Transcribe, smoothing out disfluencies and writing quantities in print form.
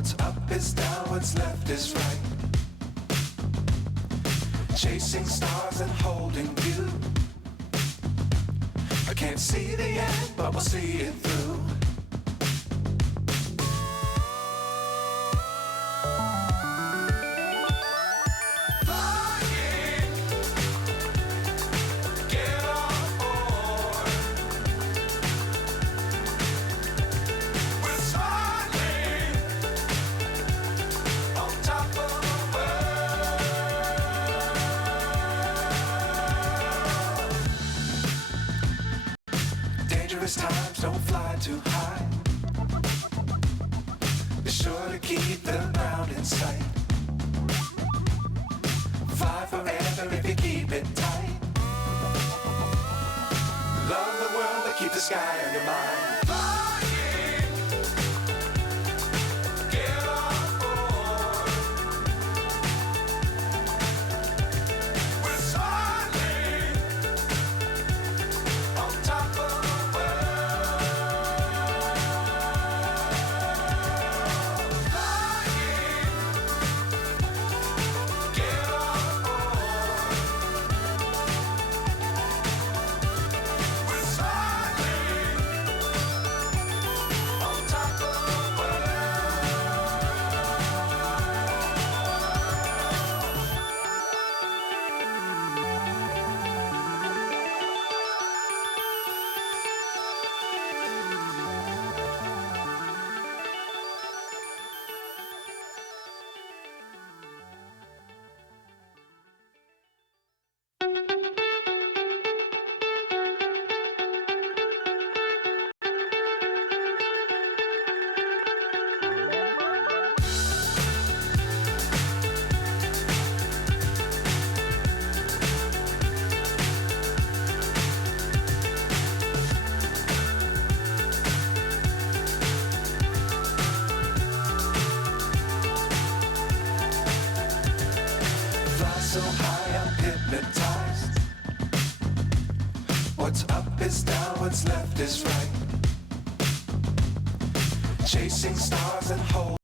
What's up is down, what's left is right. Chasing stars and holding you. I can't see the end, but we'll see it through. Dangerous times, don't fly too high. Be sure to keep the ground in sight. Fly forever if you keep it tight. Love the world, but keep the sky on your mind. So high, I'm hypnotized. What's up is down, what's left is right. Chasing stars and holding